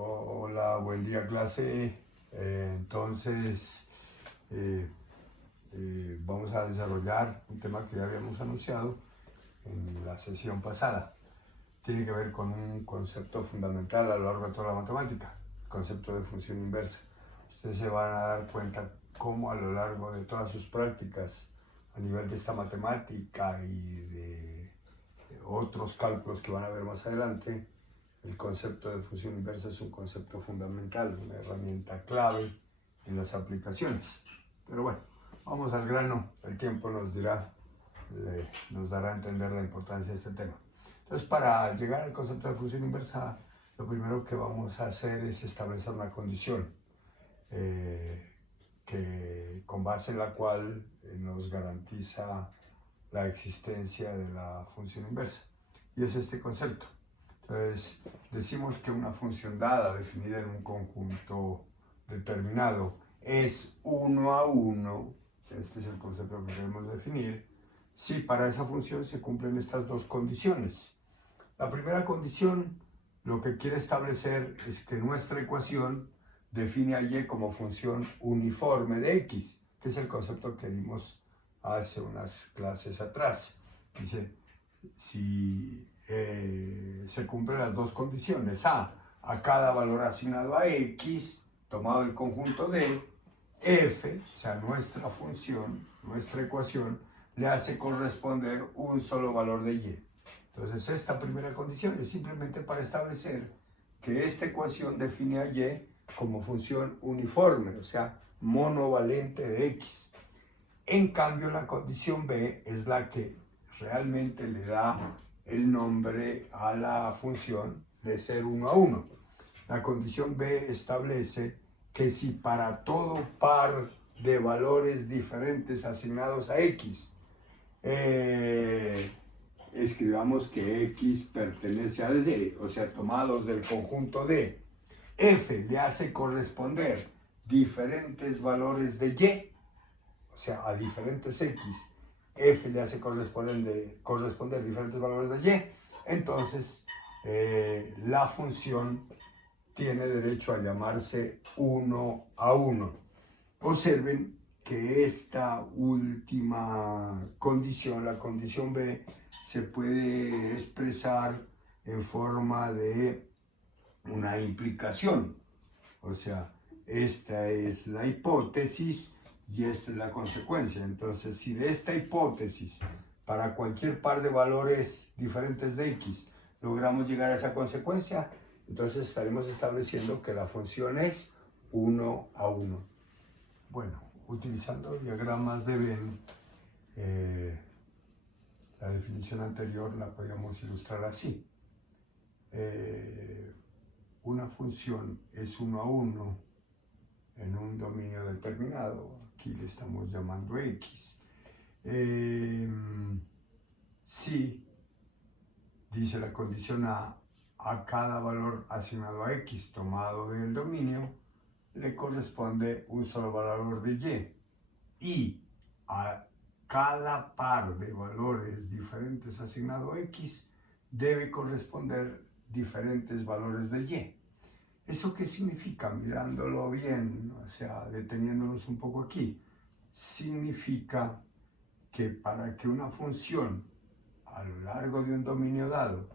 Hola, buen día clase. Entonces, vamos a desarrollar un tema que ya habíamos anunciado en la sesión pasada. Tiene que ver con un concepto fundamental a lo largo de toda la matemática, el concepto de función inversa. Ustedes se van a dar cuenta cómo a lo largo de todas sus prácticas, a nivel de esta matemática y de otros cálculos que van a ver más adelante, el concepto de función inversa es un concepto fundamental, una herramienta clave en las aplicaciones. Pero bueno, vamos al grano, el tiempo nos dará a entender la importancia de este tema. Entonces, para llegar al concepto de función inversa, lo primero que vamos a hacer es establecer una condición con base en la cual nos garantiza la existencia de la función inversa. Y es este concepto. Entonces, decimos que una función dada, definida en un conjunto determinado, es 1 a 1, este es el concepto que queremos definir, si para esa función se cumplen estas dos condiciones. La primera condición lo que quiere establecer es que nuestra ecuación define a y como función uniforme de x, que es el concepto que dimos hace unas clases atrás. Dice, si se cumplen las dos condiciones, a cada valor asignado a x, tomado el conjunto de f, o sea, nuestra función, nuestra ecuación, le hace corresponder un solo valor de y. Entonces, esta primera condición es simplemente para establecer que esta ecuación define a y como función uniforme, o sea, monovalente de x. En cambio, la condición b es la que realmente le da el nombre a la función de ser 1 a 1. La condición b establece que si para todo par de valores diferentes asignados a x, escribamos que x pertenece a z, o sea, tomados del conjunto de f le hace corresponder diferentes valores de y, o sea, a diferentes x, f le hace corresponder diferentes valores de y, entonces la función tiene derecho a llamarse 1 a 1. Observen que esta última condición, la condición b, se puede expresar en forma de una implicación. O sea, esta es la hipótesis y esta es la consecuencia. Entonces, si de esta hipótesis, para cualquier par de valores diferentes de x, logramos llegar a esa consecuencia, entonces estaremos estableciendo que la función es 1 a 1. Bueno, utilizando diagramas de Venn, la definición anterior la podríamos ilustrar así. Una función es 1 a 1 en un dominio determinado, aquí le estamos llamando x. Si, dice la condición a cada valor asignado a x tomado del dominio, le corresponde un solo valor de y a cada par de valores diferentes asignado a x debe corresponder diferentes valores de y. ¿Eso qué significa? Mirándolo bien, o sea, deteniéndonos un poco aquí, significa que para que una función a lo largo de un dominio dado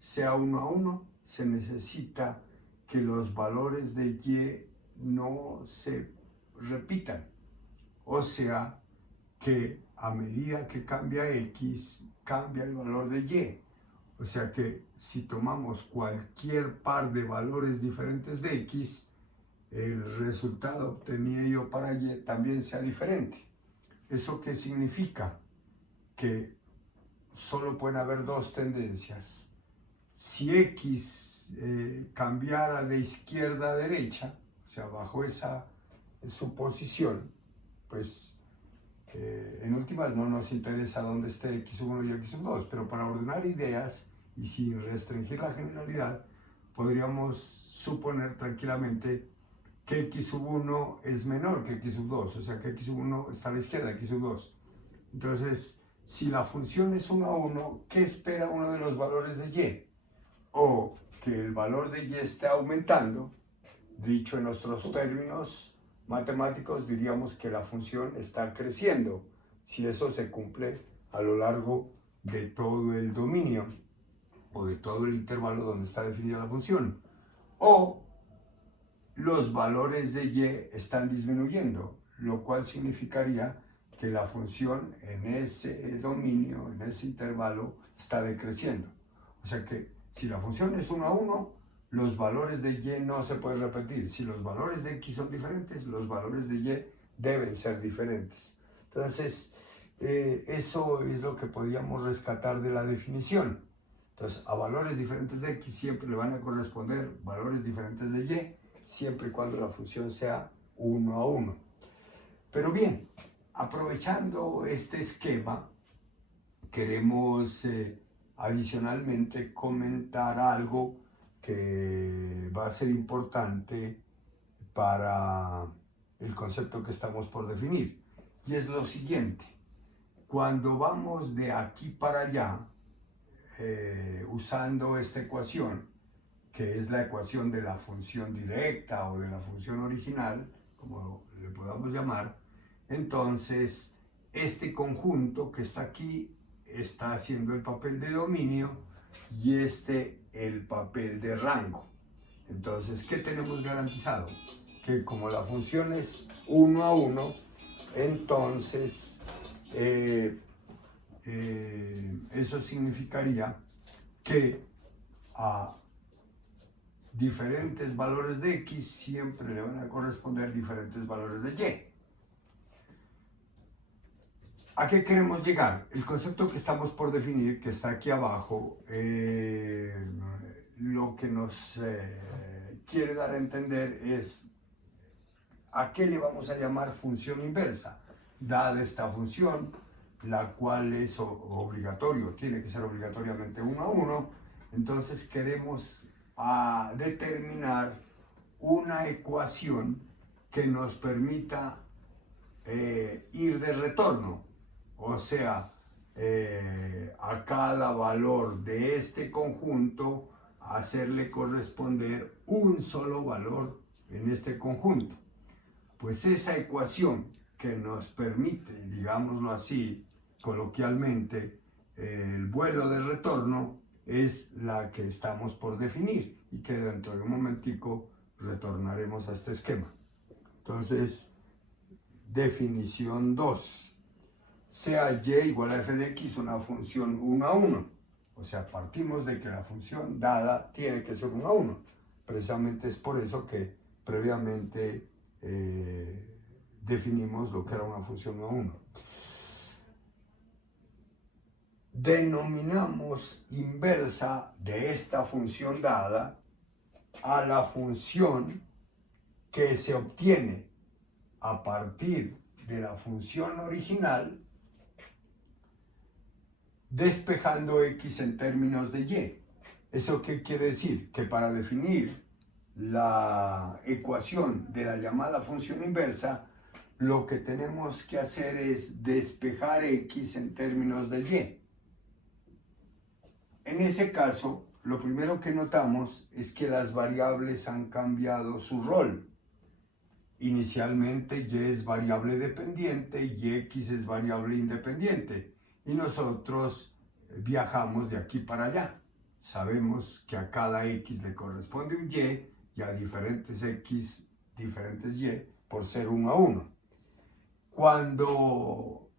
sea 1 a 1, se necesita que los valores de y no se repitan. O sea, que a medida que cambia x, cambia el valor de y. O sea que si tomamos cualquier par de valores diferentes de x, el resultado obtenido para y también sea diferente. ¿Eso qué significa? Que solo pueden haber dos tendencias. Si x cambiara de izquierda a derecha, o sea, bajo esa suposición, pues en últimas no nos interesa dónde esté x1 y x2, pero para ordenar ideas y sin restringir la generalidad, podríamos suponer tranquilamente que x1 es menor que x2, o sea que x1 está a la izquierda de x2. Entonces, si la función es 1 a 1, ¿qué espera uno de los valores de y? O que el valor de y esté aumentando, dicho en nuestros términos matemáticos, diríamos que la función está creciendo, si eso se cumple a lo largo de todo el dominio o de todo el intervalo donde está definida la función. O los valores de y están disminuyendo, lo cual significaría que la función en ese dominio, en ese intervalo, está decreciendo. O sea que si la función es 1 a 1, los valores de y no se pueden repetir. Si los valores de x son diferentes, los valores de y deben ser diferentes. Entonces, eso es lo que podríamos rescatar de la definición. Entonces, a valores diferentes de x siempre le van a corresponder valores diferentes de y, siempre y cuando la función sea 1 a 1. Pero bien, aprovechando este esquema, queremos adicionalmente comentar algo que va a ser importante para el concepto que estamos por definir. Y es lo siguiente: cuando vamos de aquí para allá, usando esta ecuación, que es la ecuación de la función directa o de la función original, como le podamos llamar, entonces este conjunto que está aquí está haciendo el papel de dominio y este el papel de rango. Entonces, ¿qué tenemos garantizado? Que como la función es 1 a 1, entonces eso significaría que a diferentes valores de x siempre le van a corresponder diferentes valores de y. ¿A qué queremos llegar? El concepto que estamos por definir, que está aquí abajo, lo que nos quiere dar a entender es a qué le vamos a llamar función inversa, dada esta función, la cual es obligatorio, tiene que ser obligatoriamente 1 a 1, entonces queremos determinar una ecuación que nos permita ir de retorno, o sea, a cada valor de este conjunto hacerle corresponder un solo valor en este conjunto. Pues esa ecuación que nos permite, digámoslo así, coloquialmente, el vuelo de retorno es la que estamos por definir y que dentro de un momentico retornaremos a este esquema. Entonces, definición 2. Sea y igual a f de x una función 1 a 1. O sea, partimos de que la función dada tiene que ser 1 a 1. Precisamente es por eso que previamente definimos lo que era una función 1 a 1. Denominamos inversa de esta función dada a la función que se obtiene a partir de la función original despejando x en términos de y. ¿Eso qué quiere decir? Que para definir la ecuación de la llamada función inversa, lo que tenemos que hacer es despejar x en términos de y. En ese caso, lo primero que notamos es que las variables han cambiado su rol. Inicialmente y es variable dependiente y x es variable independiente. Y nosotros viajamos de aquí para allá. Sabemos que a cada x le corresponde un y a diferentes x, diferentes y, por ser 1 a 1. Cuando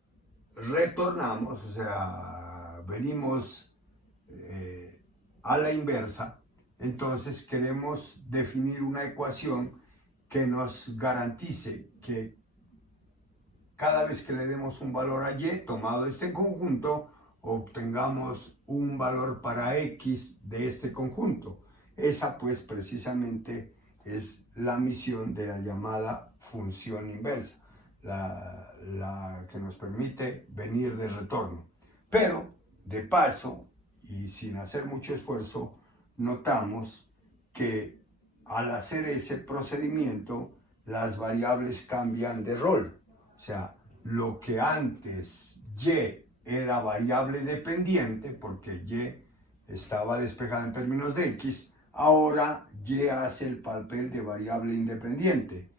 retornamos, o sea, venimos a la inversa, entonces queremos definir una ecuación que nos garantice que cada vez que le demos un valor a y tomado de este conjunto, obtengamos un valor para x de este conjunto. Esa pues precisamente es la misión de la llamada función inversa, la que nos permite venir de retorno. Pero de paso y sin hacer mucho esfuerzo, notamos que al hacer ese procedimiento las variables cambian de rol. O sea, lo que antes y era variable dependiente, porque y estaba despejada en términos de x, ahora y hace el papel de variable independiente.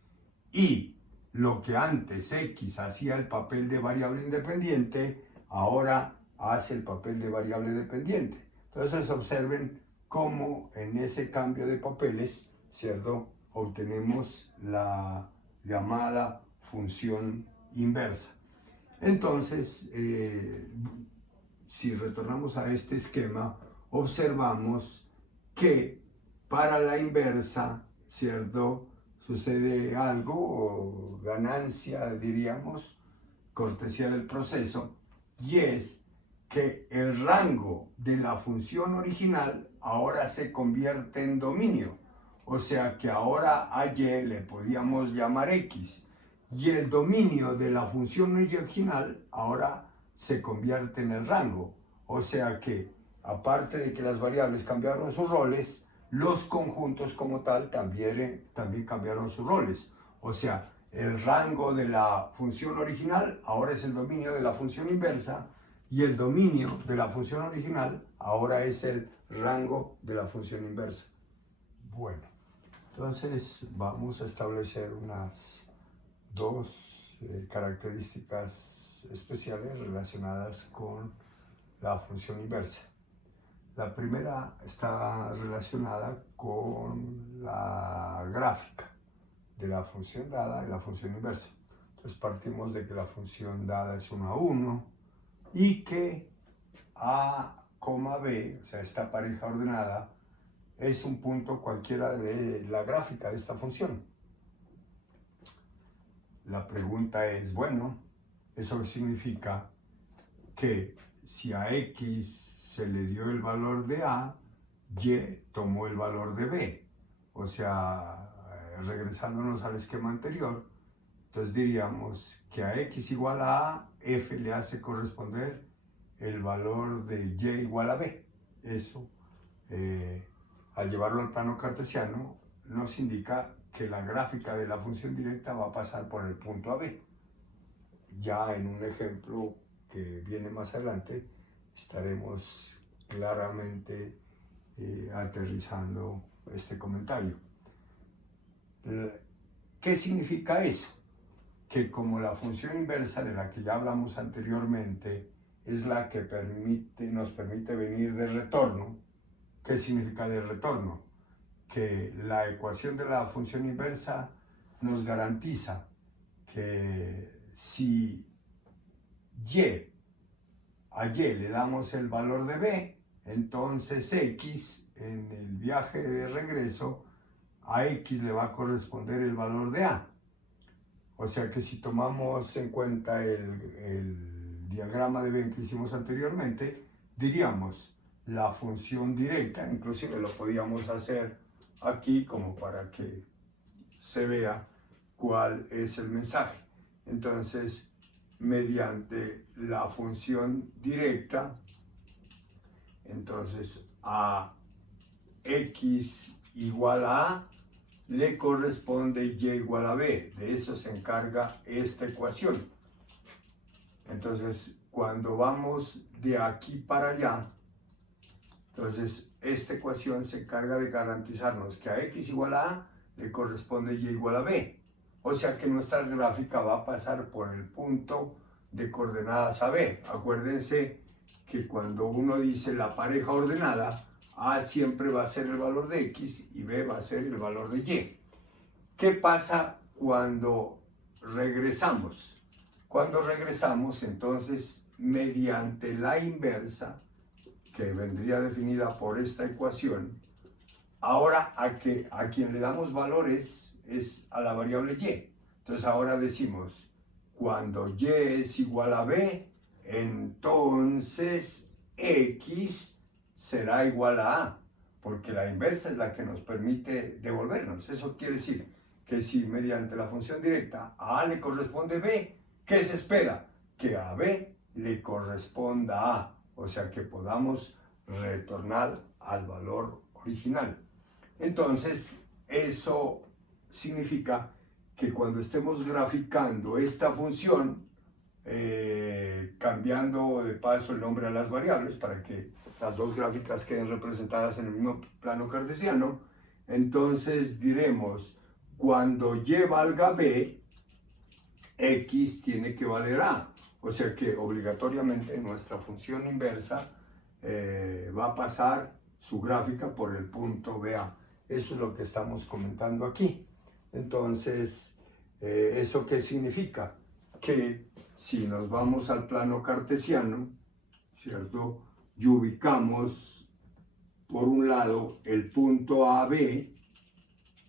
Y lo que antes x hacía el papel de variable independiente, ahora hace el papel de variable dependiente. Entonces observen cómo en ese cambio de papeles, ¿cierto?, obtenemos la llamada función inversa. Entonces, si retornamos a este esquema, observamos que para la inversa, ¿cierto?, sucede algo, o ganancia, diríamos, cortesía del proceso, y es que el rango de la función original ahora se convierte en dominio. O sea que ahora a y le podíamos llamar x, y el dominio de la función original ahora se convierte en el rango. O sea que, aparte de que las variables cambiaron sus roles, los conjuntos como tal también cambiaron sus roles. O sea, el rango de la función original ahora es el dominio de la función inversa, y el dominio de la función original ahora es el rango de la función inversa. Bueno, entonces vamos a establecer unas dos características especiales relacionadas con la función inversa. La primera está relacionada con la gráfica de la función dada y la función inversa. Entonces partimos de que la función dada es 1 a 1 y que A, B, o sea, esta pareja ordenada, es un punto cualquiera de la gráfica de esta función. La pregunta es, bueno, ¿eso significa que si a x se le dio el valor de A, y tomó el valor de B? O sea, regresándonos al esquema anterior, entonces diríamos que a x igual a A, f le hace corresponder el valor de y igual a B. Eso, al llevarlo al plano cartesiano, nos indica que la gráfica de la función directa va a pasar por el punto AB. Ya en un ejemplo que viene más adelante, estaremos claramente aterrizando este comentario. ¿Qué significa eso? Que como la función inversa de la que ya hablamos anteriormente es la que nos permite venir de retorno. ¿Qué significa de retorno? Que la ecuación de la función inversa nos garantiza que si a y le damos el valor de b, entonces x en el viaje de regreso a x le va a corresponder el valor de a. O sea que si tomamos en cuenta el diagrama de Venn que hicimos anteriormente, diríamos la función directa, inclusive lo podíamos hacer aquí como para que se vea cuál es el mensaje. Entonces, mediante la función directa, entonces a x igual a A le corresponde y igual a B. De eso se encarga esta ecuación. Entonces, cuando vamos de aquí para allá, entonces esta ecuación se encarga de garantizarnos que a x igual a A le corresponde y igual a B. O sea que nuestra gráfica va a pasar por el punto de coordenadas AB. Acuérdense que cuando uno dice la pareja ordenada, A siempre va a ser el valor de X y B va a ser el valor de Y. ¿Qué pasa cuando regresamos? Cuando regresamos, entonces, mediante la inversa, que vendría definida por esta ecuación, ahora a quien le damos valores es a la variable Y. Entonces ahora decimos, cuando Y es igual a B, entonces X será igual a A, porque la inversa es la que nos permite devolvernos. Eso quiere decir que si mediante la función directa a A le corresponde B, ¿qué se espera? Que a B le corresponda A, o sea que podamos retornar al valor original. Entonces, eso significa que cuando estemos graficando esta función, cambiando de paso el nombre a las variables para que las dos gráficas queden representadas en el mismo plano cartesiano. Entonces diremos, cuando y valga b, x tiene que valer a. O sea que obligatoriamente nuestra función inversa va a pasar su gráfica por el punto BA. Eso es lo que estamos comentando aquí. Entonces, ¿eso qué significa? Que si nos vamos al plano cartesiano, ¿cierto? Y ubicamos por un lado el punto AB,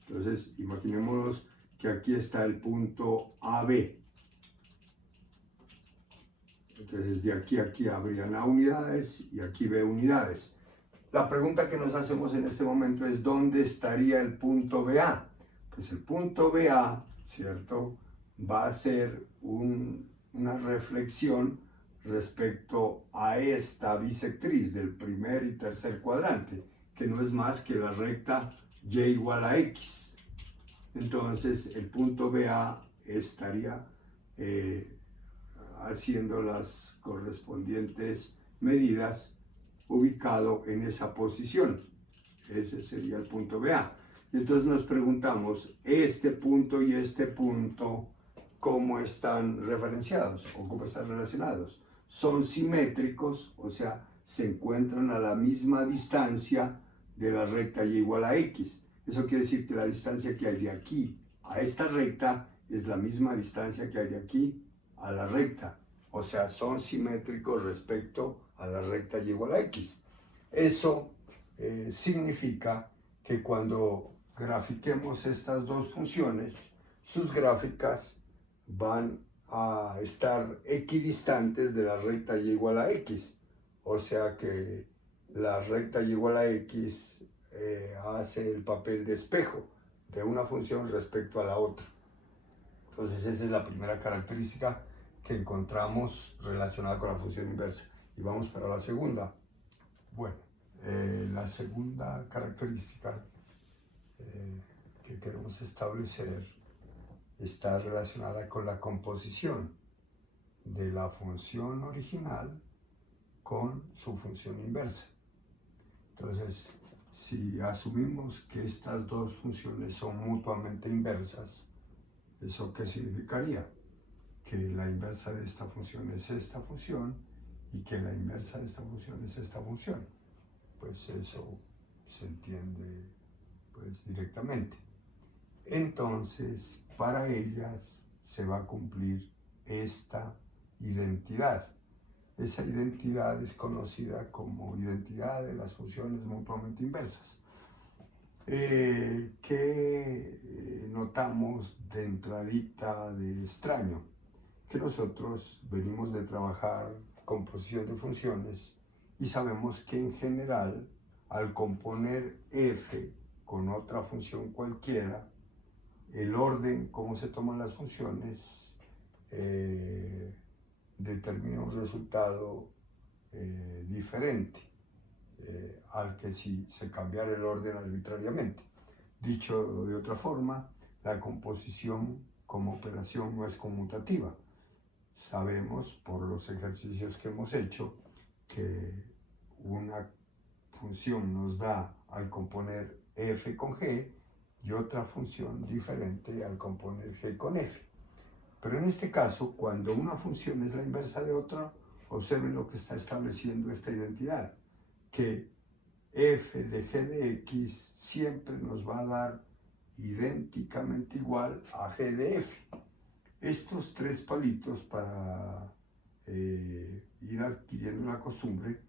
entonces imaginémonos que aquí está el punto AB. Entonces de aquí a aquí habrían A unidades y aquí B unidades. La pregunta que nos hacemos en este momento es ¿dónde estaría el punto BA? Pues el punto BA, ¿cierto? Va a ser una reflexión respecto a esta bisectriz del primer y tercer cuadrante, que no es más que la recta y igual a x. Entonces el punto BA estaría haciendo las correspondientes medidas ubicado en esa posición. Ese sería el punto BA. Y entonces nos preguntamos, este punto y este punto, ¿cómo están referenciados o cómo están relacionados? Son simétricos, o sea, se encuentran a la misma distancia de la recta y igual a x. Eso quiere decir que la distancia que hay de aquí a esta recta es la misma distancia que hay de aquí a la recta. O sea, son simétricos respecto a la recta y igual a x. Eso significa que cuando grafiquemos estas dos funciones, sus gráficas van a estar equidistantes de la recta y igual a x. O sea que la recta y igual a x hace el papel de espejo de una función respecto a la otra. Entonces esa es la primera característica que encontramos relacionada con la función inversa. Y vamos para la segunda. Bueno, la segunda característica que queremos establecer está relacionada con la composición de la función original con su función inversa. Entonces, si asumimos que estas dos funciones son mutuamente inversas, ¿eso qué significaría? Que la inversa de esta función es esta función y que la inversa de esta función es esta función. Pues eso se entiende pues directamente. Entonces, para ellas se va a cumplir esta identidad. Esa identidad es conocida como identidad de las funciones mutuamente inversas. ¿Qué notamos de entradita de extraño? Que nosotros venimos de trabajar composición de funciones y sabemos que en general al componer f con otra función cualquiera, el orden como se toman las funciones determina un resultado diferente al que si se cambiara el orden arbitrariamente. Dicho de otra forma, la composición como operación no es conmutativa. Sabemos por los ejercicios que hemos hecho que una función nos da al componer f con g y otra función diferente al componer g con f. Pero en este caso, cuando una función es la inversa de otra, observen lo que está estableciendo esta identidad, que f de g de x siempre nos va a dar idénticamente igual a g de f. Estos tres palitos, para ir adquiriendo la costumbre,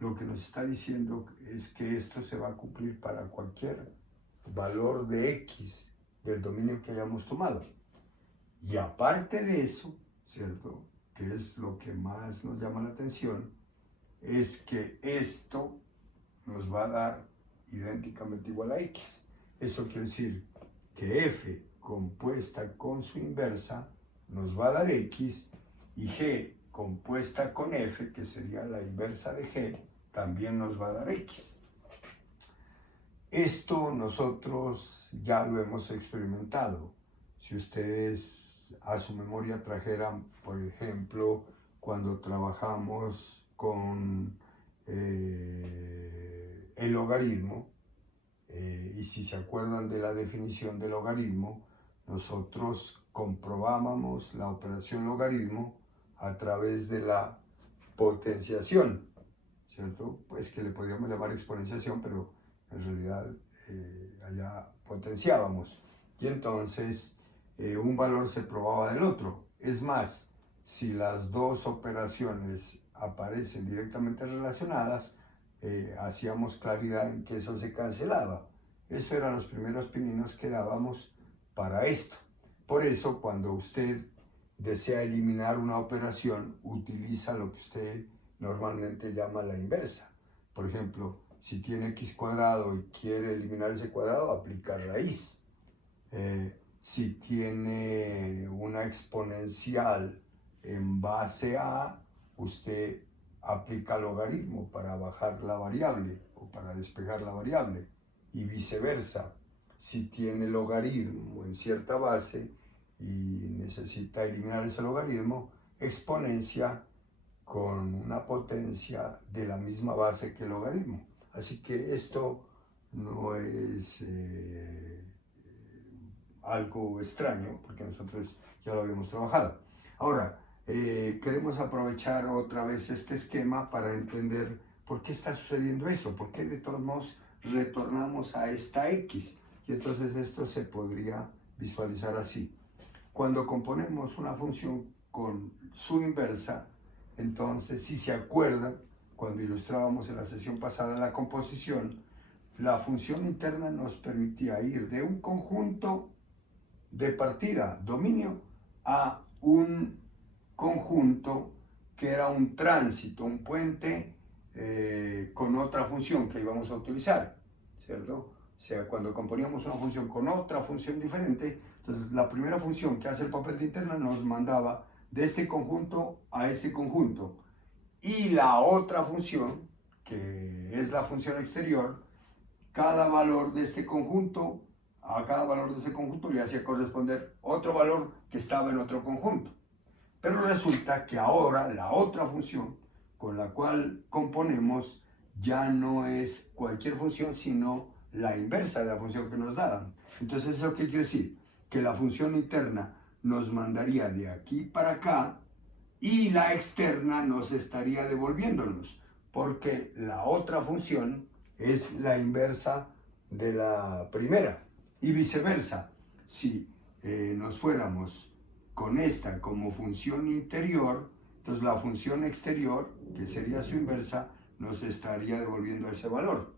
lo que nos está diciendo es que esto se va a cumplir para cualquier valor de x del dominio que hayamos tomado. Y aparte de eso, ¿cierto?, que es lo que más nos llama la atención, es que esto nos va a dar idénticamente igual a x. Eso quiere decir que f compuesta con su inversa nos va a dar x, y g compuesta con f, que sería la inversa de g, también nos va a dar x. Esto nosotros ya lo hemos experimentado. Si ustedes a su memoria trajeran, por ejemplo, cuando trabajamos con el logaritmo, y si se acuerdan de la definición del logaritmo, nosotros comprobábamos la operación logaritmo a través de la potenciación, ¿cierto? Pues que le podríamos llamar exponenciación, pero en realidad allá potenciábamos. Y entonces un valor se probaba del otro. Es más, si las dos operaciones aparecen directamente relacionadas, hacíamos claridad en que eso se cancelaba. Esos eran los primeros pininos que dábamos para esto. Por eso, cuando usted desea eliminar una operación, utiliza lo que usted normalmente llama la inversa. Por ejemplo, si tiene x cuadrado y quiere eliminar ese cuadrado, aplica raíz. Si tiene una exponencial en base a, usted aplica logaritmo para bajar la variable o para despejar la variable, y viceversa. Si tiene logaritmo en cierta base y necesita eliminar ese logaritmo, exponencia con una potencia de la misma base que el logaritmo. Así que esto no es algo extraño, porque nosotros ya lo habíamos trabajado. Ahora, queremos aprovechar otra vez este esquema para entender por qué está sucediendo eso, por qué de todos modos retornamos a esta X. Y entonces esto se podría visualizar así. Cuando componemos una función con su inversa, entonces, si se acuerdan, cuando ilustrábamos en la sesión pasada la composición, la función interna nos permitía ir de un conjunto de partida, dominio, a un conjunto que era un tránsito, un puente con otra función que íbamos a utilizar, ¿cierto? O sea, cuando componíamos una función con otra función diferente, entonces la primera función que hace el papel de interna nos mandaba de este conjunto a este conjunto, y la otra función, que es la función exterior, cada valor de este conjunto, a cada valor de ese conjunto le hacía corresponder otro valor que estaba en otro conjunto. Pero resulta que ahora la otra función con la cual componemos ya no es cualquier función, sino la inversa de la función que nos daban. Entonces, ¿eso qué quiere decir? Que la función interna nos mandaría de aquí para acá y la externa nos estaría devolviéndonos, porque la otra función es la inversa de la primera, y viceversa. Si nos fuéramos con esta como función interior, entonces la función exterior, que sería su inversa, nos estaría devolviendo ese valor.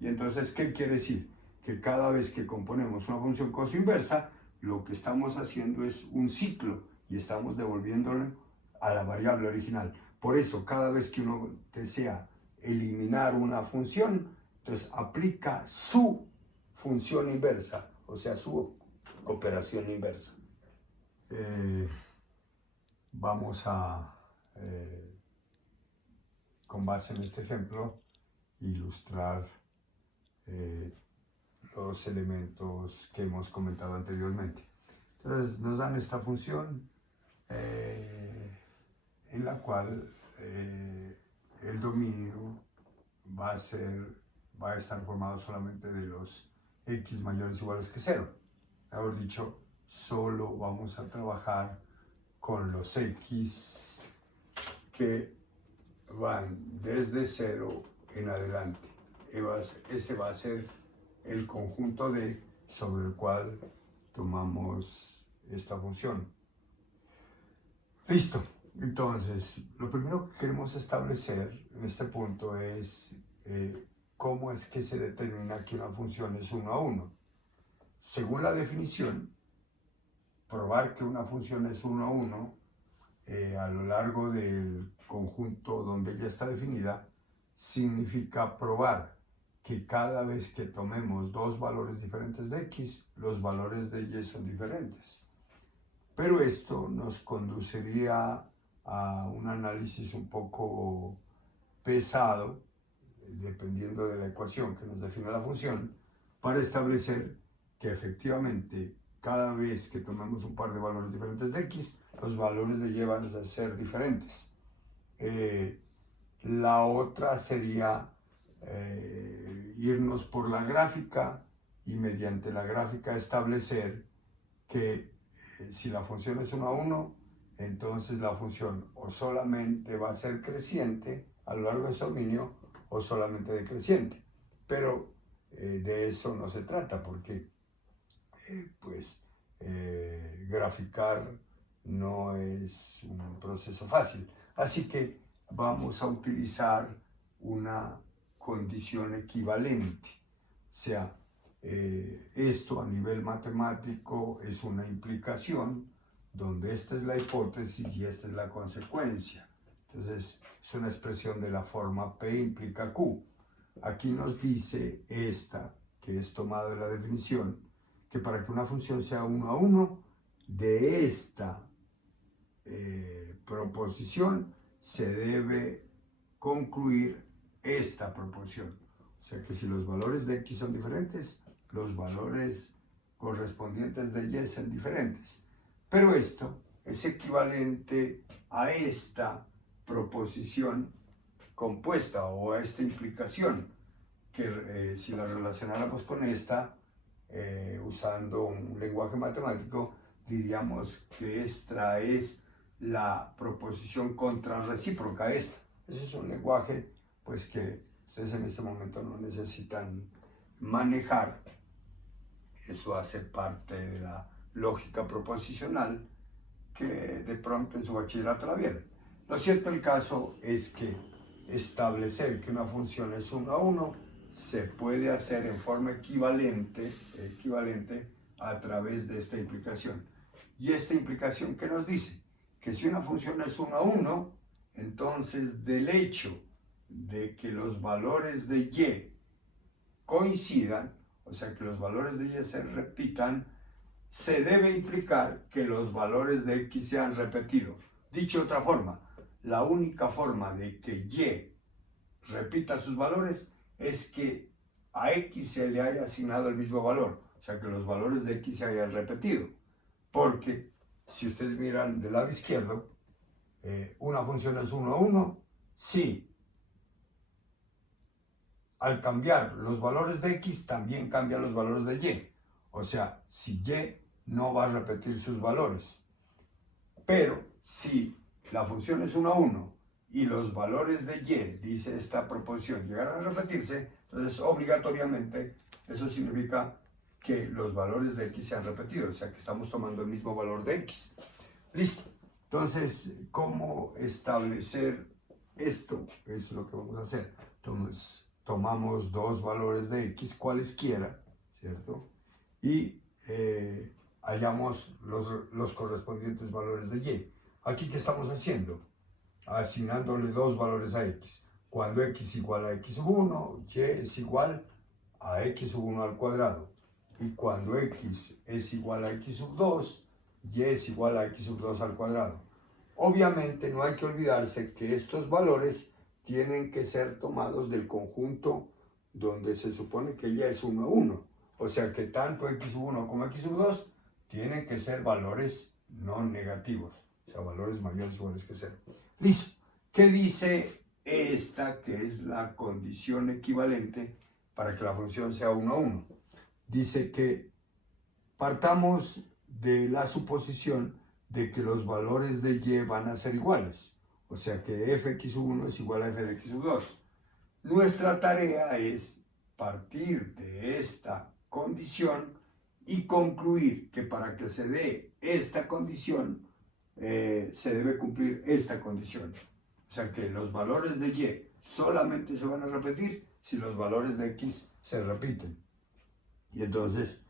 Y entonces, ¿qué quiere decir? Que cada vez que componemos una función con su inversa, lo que estamos haciendo es un ciclo y estamos devolviéndole a la variable original. Por eso, cada vez que uno desea eliminar una función, entonces aplica su función inversa, o sea, su operación inversa. Vamos a, con base en este ejemplo, ilustrar los elementos que hemos comentado anteriormente. Entonces nos dan esta función en la cual el dominio va a estar formado solamente de los x mayores o iguales que 0. Mejor dicho, solo vamos a trabajar con los x que van desde 0 en adelante. Ese va a ser el conjunto D sobre el cual tomamos esta función. Listo. Entonces, lo primero que queremos establecer en este punto es cómo es que se determina que una función es 1 a 1. Según la definición, probar que una función es 1 a 1 a lo largo del conjunto donde ella está definida significa probar que cada vez que tomemos dos valores diferentes de x, los valores de y son diferentes. Pero esto nos conduciría a un análisis un poco pesado, dependiendo de la ecuación que nos define la función, para establecer que efectivamente cada vez que tomemos un par de valores diferentes de x, los valores de y van a ser diferentes. La otra sería irnos por la gráfica y mediante la gráfica establecer que si la función es 1 a 1, entonces la función o solamente va a ser creciente a lo largo de ese dominio o solamente decreciente. Pero de eso no se trata, porque graficar no es un proceso fácil. Así que vamos a utilizar una condición equivalente. O sea, esto a nivel matemático es una implicación donde esta es la hipótesis y esta es la consecuencia. Entonces, es una expresión de la forma P implica Q. Aquí nos dice esta, que es tomada de la definición, que para que una función sea 1 a 1, de esta proposición se debe concluir esta proporción. O sea que si los valores de x son diferentes, los valores correspondientes de y son diferentes. Pero esto es equivalente a esta proposición compuesta o a esta implicación, que si la relacionáramos con esta, usando un lenguaje matemático, diríamos que esta es la proposición contrarrecíproca. Ese es un lenguaje pues que ustedes en este momento no necesitan manejar. Eso hace parte de la lógica proposicional que de pronto en su bachillerato la vieron. Lo cierto del caso es que establecer que una función es 1 a 1 se puede hacer en forma equivalente a través de esta implicación. Y esta implicación, ¿qué nos dice? Que si una función es 1 a 1, entonces del hecho de que los valores de y coincidan, o sea que los valores de y se repitan, se debe implicar que los valores de x se han repetido. Dicho de otra forma, la única forma de que y repita sus valores es que a x se le haya asignado el mismo valor, o sea que los valores de x se hayan repetido. Porque si ustedes miran del lado izquierdo, una función es 1 a 1, si al cambiar los valores de x también cambian los valores de y. O sea, si y no va a repetir sus valores. Pero si la función es 1 a 1 y los valores de y, dice esta proposición, llegaran a repetirse, entonces obligatoriamente eso significa que los valores de x se han repetido, o sea que estamos tomando el mismo valor de x. Listo. Entonces, ¿cómo establecer esto? Es lo que vamos a hacer. Entonces, tomamos dos valores de x, cualesquiera, ¿cierto? Y hallamos los correspondientes valores de y. Aquí, ¿qué estamos haciendo? Asignándole dos valores a x. Cuando x es igual a x sub 1, y es igual a x sub 1 al cuadrado. Y cuando x es igual a x sub 2, y es igual a x sub 2 al cuadrado. Obviamente no hay que olvidarse que estos valores tienen que ser tomados del conjunto donde se supone que y es 1 a 1. O sea que tanto x sub 1 como x sub 2 tienen que ser valores no negativos. O sea, valores mayores o iguales que 0. Listo. ¿Qué dice esta que es la condición equivalente para que la función sea 1 a 1? Dice que partamos de la suposición de que los valores de y van a ser iguales. O sea que fx sub 1 es igual a f de x sub 2. Nuestra tarea es partir de esta condición y concluir que para que se dé esta condición se debe cumplir esta condición. O sea que los valores de y solamente se van a repetir si los valores de x se repiten. Y entonces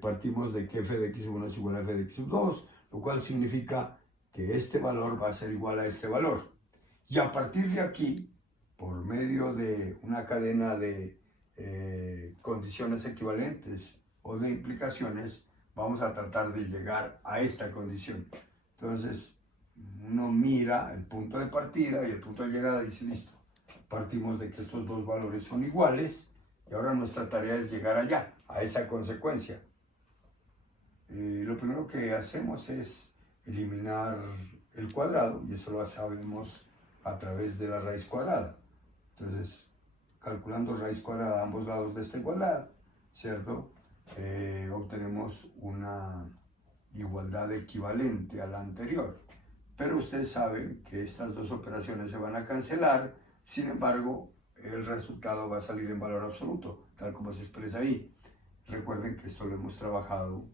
partimos de que f de x sub 1 es igual a f de x sub 2, lo cual significa que este valor va a ser igual a este valor. Y a partir de aquí, por medio de una cadena de condiciones equivalentes o de implicaciones, vamos a tratar de llegar a esta condición. Entonces, uno mira el punto de partida y el punto de llegada y dice, listo, partimos de que estos dos valores son iguales y ahora nuestra tarea es llegar allá, a esa consecuencia. lo primero que hacemos es eliminar el cuadrado, y eso lo sabemos a través de la raíz cuadrada. Entonces, calculando raíz cuadrada a ambos lados de esta igualdad, ¿cierto? Obtenemos una igualdad equivalente a la anterior. Pero ustedes saben que estas dos operaciones se van a cancelar, sin embargo, el resultado va a salir en valor absoluto, tal como se expresa ahí. Recuerden que esto lo hemos trabajado,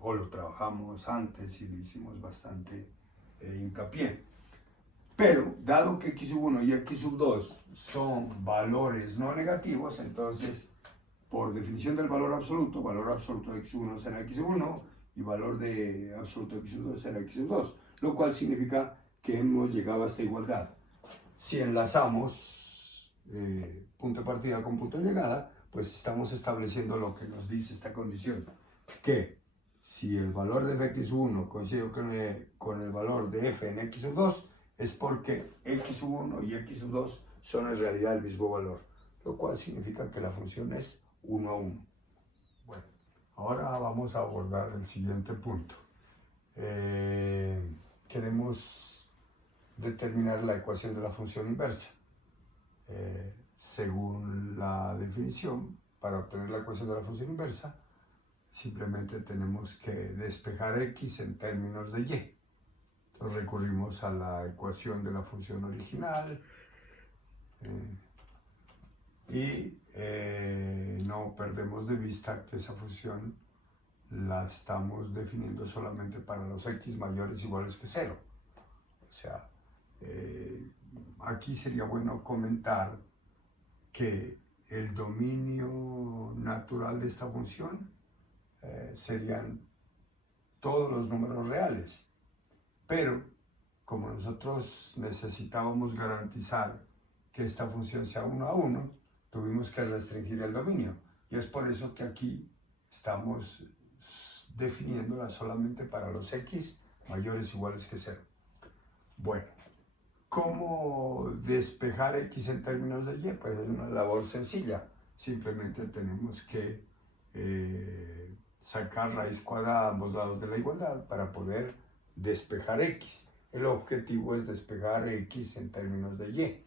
o lo trabajamos antes y le hicimos bastante hincapié. Pero, dado que x1 y x2 son valores no negativos, entonces, por definición del valor absoluto de x1 será x1 y valor de absoluto de x2 será x2, lo cual significa que hemos llegado a esta igualdad. Si enlazamos punto de partida con punto de llegada, pues estamos estableciendo lo que nos dice esta condición, que si el valor de fx1 coincide con el valor de f en x2, es porque x1 y x2 son en realidad el mismo valor, lo cual significa que la función es 1 a 1. Bueno, ahora vamos a abordar el siguiente punto. Queremos determinar la ecuación de la función inversa. Según la definición, para obtener la ecuación de la función inversa, simplemente tenemos que despejar x en términos de y. Entonces recurrimos a la ecuación de la función original y no perdemos de vista que esa función la estamos definiendo solamente para los x mayores o iguales que 0. O sea, aquí sería bueno comentar que el dominio natural de esta función serían todos los números reales. Pero, como nosotros necesitábamos garantizar que esta función sea 1 a 1, tuvimos que restringir el dominio. Y es por eso que aquí estamos definiéndola solamente para los x mayores o iguales que 0. Bueno, ¿cómo despejar x en términos de y? Pues es una labor sencilla. Simplemente tenemos que sacar raíz cuadrada a ambos lados de la igualdad para poder despejar x. El objetivo es despejar x en términos de y.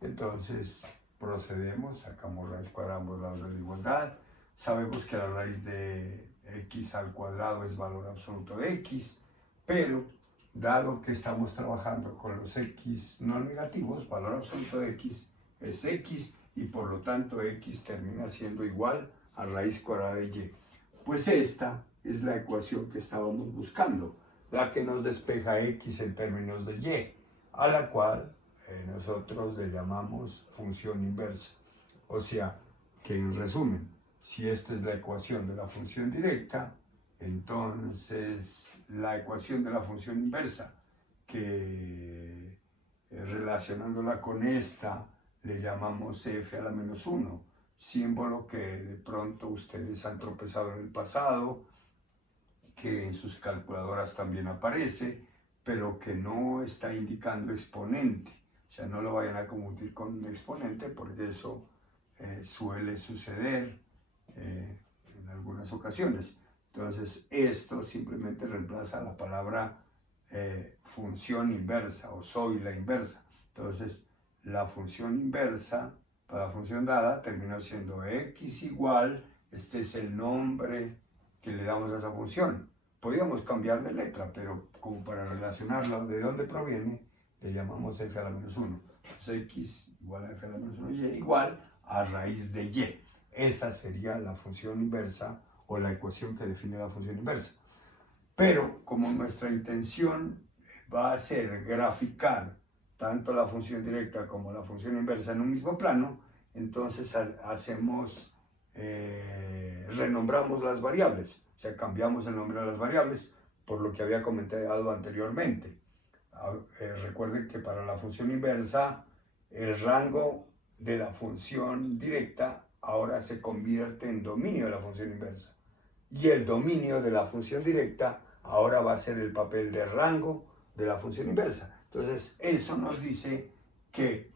Entonces procedemos, sacamos raíz cuadrada a ambos lados de la igualdad. Sabemos que la raíz de x al cuadrado es valor absoluto de x, pero dado que estamos trabajando con los x no negativos, valor absoluto de x es x y por lo tanto x termina siendo igual a raíz cuadrada de y. Pues esta es la ecuación que estábamos buscando, la que nos despeja x en términos de y, a la cual nosotros le llamamos función inversa. O sea, que en resumen, si esta es la ecuación de la función directa, entonces la ecuación de la función inversa, que relacionándola con esta, le llamamos f a la menos 1, símbolo que de pronto ustedes han tropezado en el pasado, que en sus calculadoras también aparece, pero que no está indicando exponente. O sea, no lo vayan a confundir con un exponente porque eso suele suceder en algunas ocasiones. Entonces, esto simplemente reemplaza la palabra función inversa o soy la inversa. Entonces, la función inversa para la función dada termina siendo x igual, este es el nombre que le damos a esa función. Podríamos cambiar de letra, pero como para relacionarla de dónde proviene, le llamamos f a la menos 1. Entonces, x igual a f a la menos 1 y igual a raíz de y. Esa sería la función inversa o la ecuación que define la función inversa. Pero como nuestra intención va a ser graficar tanto la función directa como la función inversa en un mismo plano, entonces renombramos las variables, o sea, cambiamos el nombre de las variables por lo que había comentado anteriormente. Recuerden que para la función inversa, el rango de la función directa ahora se convierte en dominio de la función inversa. Y el dominio de la función directa ahora va a ser el papel de rango de la función inversa. Entonces, eso nos dice que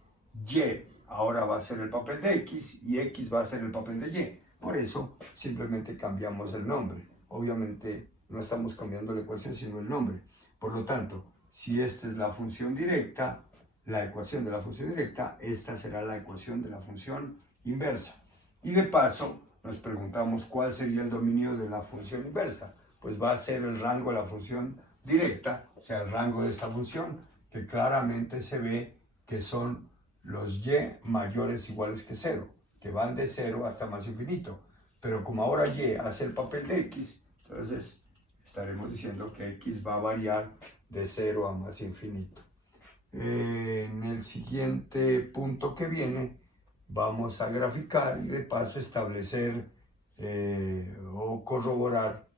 y ahora va a ser el papel de x y x va a ser el papel de y. Por eso, simplemente cambiamos el nombre. obviamente no estamos cambiando la ecuación sino el nombre. Por lo tanto, si esta es la función directa, la ecuación de la función directa, esta será la ecuación de la función inversa. Y de paso, nos preguntamos cuál sería el dominio de la función inversa. Pues va a ser el rango de la función directa, o sea, el rango de esta función, que claramente se ve que son los y mayores o iguales que 0, que van de 0 hasta más infinito. Pero como ahora y hace el papel de x, entonces estaremos diciendo que x va a variar de 0 a más infinito. En el siguiente punto que viene vamos a graficar y de paso establecer o corroborar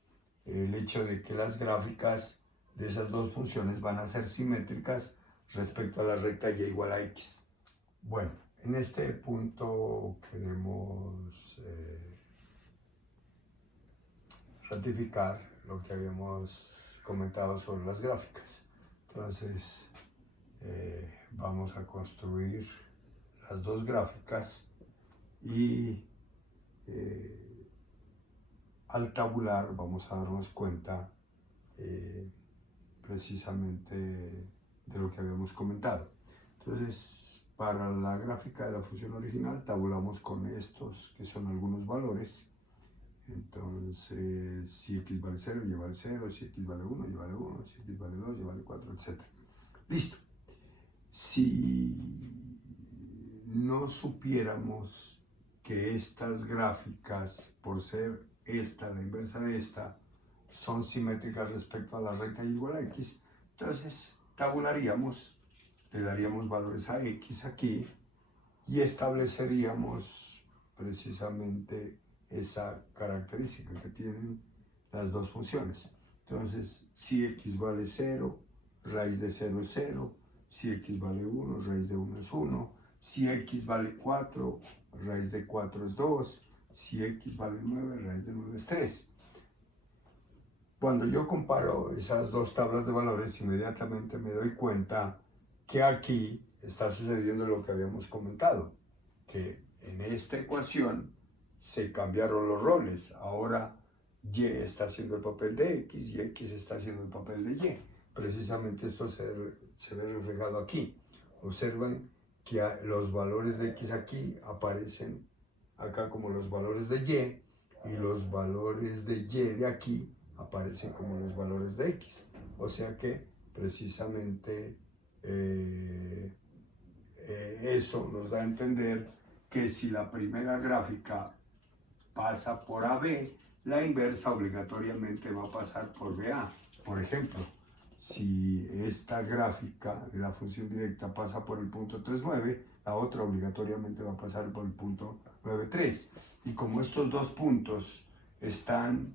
el hecho de que las gráficas de esas dos funciones van a ser simétricas respecto a la recta y igual a x. Bueno, en este punto queremos ratificar lo que habíamos comentado sobre las gráficas. Entonces, vamos a construir las dos gráficas y al tabular vamos a darnos cuenta precisamente de lo que habíamos comentado. Entonces, para la gráfica de la función original tabulamos con estos que son algunos valores. Entonces, si x vale 0, y vale 0, si x vale 1, y vale 1, si x vale 2, y vale 4, etc. Listo. Si no supiéramos que estas gráficas, por ser esta, la inversa de esta, son simétricas respecto a la recta y igual a x, entonces tabularíamos, le daríamos valores a x aquí y estableceríamos precisamente esa característica que tienen las dos funciones. Entonces, si x vale 0, raíz de 0 es 0, si x vale 1, raíz de 1 es 1, si x vale 4, raíz de 4 es 2, si x vale 9, raíz de 9 es 3. Cuando yo comparo esas dos tablas de valores, inmediatamente me doy cuenta que aquí está sucediendo lo que habíamos comentado, que en esta ecuación se cambiaron los roles. Ahora y está haciendo el papel de x y x está haciendo el papel de y. Precisamente esto se ve reflejado aquí. Observen que los valores de x aquí aparecen acá como los valores de y los valores de y de aquí aparecen como los valores de x. O sea que precisamente eso nos da a entender que si la primera gráfica pasa por AB, la inversa obligatoriamente va a pasar por BA. Por ejemplo, si esta gráfica de la función directa pasa por el punto 3,9, la otra obligatoriamente va a pasar por el punto 9,3. Y como estos dos puntos están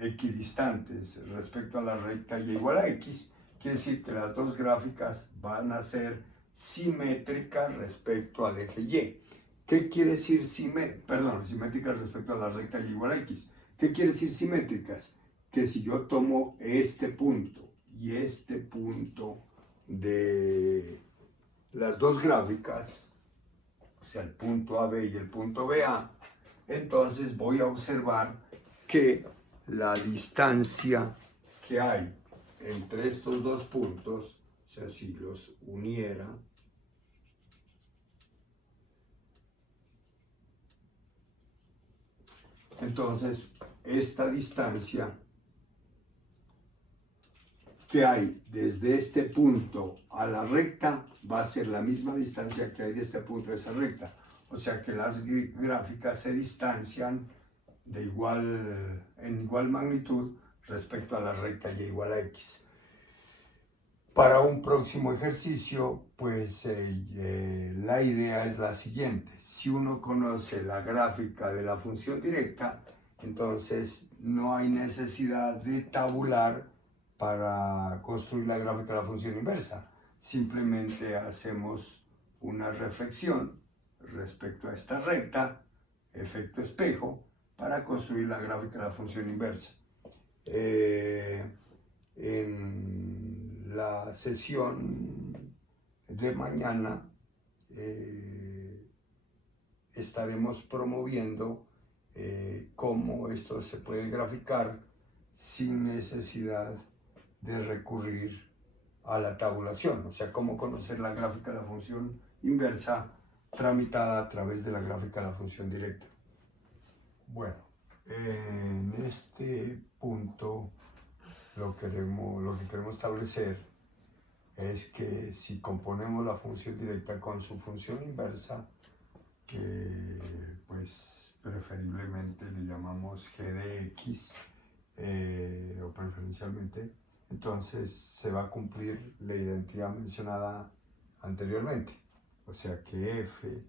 equidistantes respecto a la recta y igual a x, quiere decir que las dos gráficas van a ser simétricas respecto al eje y. ¿Qué quiere decir simétricas respecto a la recta y igual a x? ¿Qué quiere decir simétricas? Que si yo tomo este punto y este punto de las dos gráficas, o sea, el punto AB y el punto BA, entonces voy a observar que la distancia que hay entre estos dos puntos, o sea, si los uniera, entonces esta distancia que hay desde este punto a la recta va a ser la misma distancia que hay de este punto a esa recta. O sea que las gráficas se distancian en igual magnitud respecto a la recta y igual a x. Para un próximo ejercicio, pues la idea es la siguiente. Si uno conoce la gráfica de la función directa, entonces no hay necesidad de tabular para construir la gráfica de la función inversa. Simplemente hacemos una reflexión respecto a esta recta, efecto espejo, para construir la gráfica de la función inversa. En la sesión de mañana estaremos promoviendo cómo esto se puede graficar sin necesidad de recurrir a la tabulación, o sea, cómo conocer la gráfica de la función inversa tramitada a través de la gráfica de la función directa. Bueno, en este punto lo que queremos establecer es que si componemos la función directa con su función inversa, que pues preferiblemente le llamamos g de x, o preferencialmente, entonces se va a cumplir la identidad mencionada anteriormente. O sea que f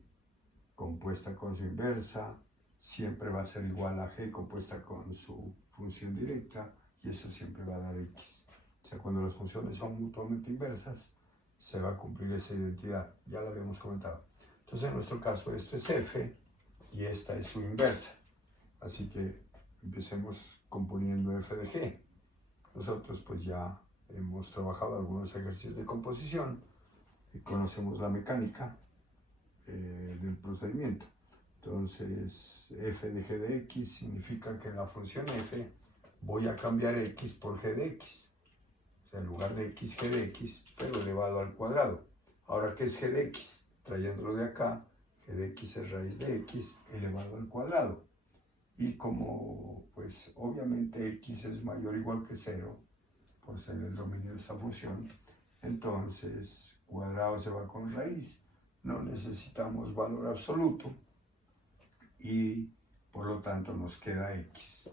compuesta con su inversa siempre va a ser igual a g compuesta con su función directa, y eso siempre va a dar x. O sea, cuando las funciones son mutuamente inversas, se va a cumplir esa identidad. Ya lo habíamos comentado. Entonces, en nuestro caso, esto es f y esta es su inversa. Así que empecemos componiendo f de g. Nosotros pues ya hemos trabajado algunos ejercicios de composición y conocemos la mecánica del procedimiento. Entonces, f de g de x significa que en la función f voy a cambiar x por g de x. O sea, en lugar de x, g de x, pero elevado al cuadrado. Ahora, ¿qué es g de x? Trayéndolo de acá, g de x es raíz de x elevado al cuadrado. Y como, pues, obviamente x es mayor o igual que 0, por ser el dominio de esta función, entonces cuadrado se va con raíz. No necesitamos valor absoluto y por lo tanto nos queda x.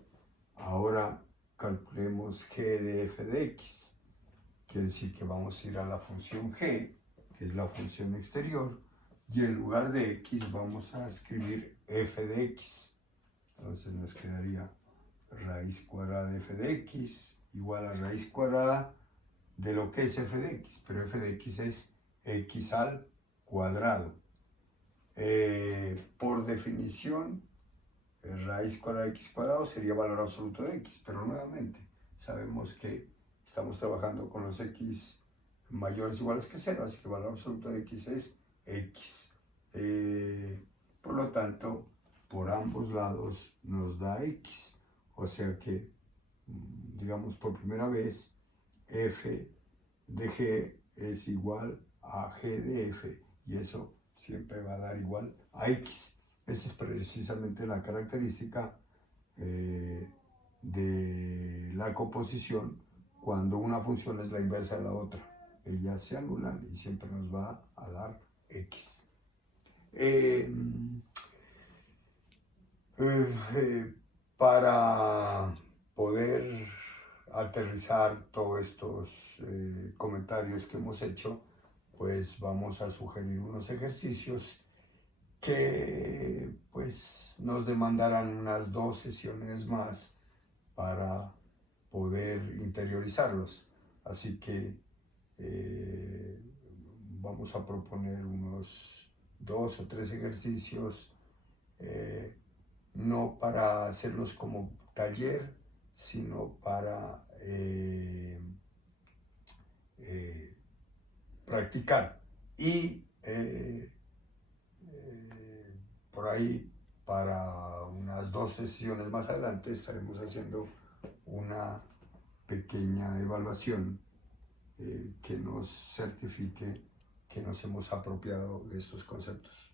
Ahora calculemos g de f de x. Quiere decir que vamos a ir a la función g, que es la función exterior, y en lugar de x vamos a escribir f de x. Entonces nos quedaría raíz cuadrada de f de x igual a raíz cuadrada de lo que es f de x, pero f de x es x al cuadrado. Por definición, raíz cuadrada de x cuadrado sería valor absoluto de x, pero nuevamente sabemos que estamos trabajando con los x mayores o iguales que 0, así que valor absoluto de x es x. Por lo tanto, por ambos lados nos da x. O sea que, digamos por primera vez, f de g es igual a g de f, y eso siempre va a dar igual a x. Esa es precisamente la característica de la composición cuando una función es la inversa de la otra. Ellas se anulan y siempre nos va a dar x. Para poder aterrizar todos estos comentarios que hemos hecho, pues vamos a sugerir unos ejercicios que pues nos demandarán unas 2 sesiones más para poder interiorizarlos. Así que vamos a proponer unos 2 o 3 ejercicios, no para hacerlos como taller, sino para practicar. Y por ahí, para unas 2 sesiones más adelante, estaremos haciendo una pequeña evaluación que nos certifique que nos hemos apropiado de estos conceptos.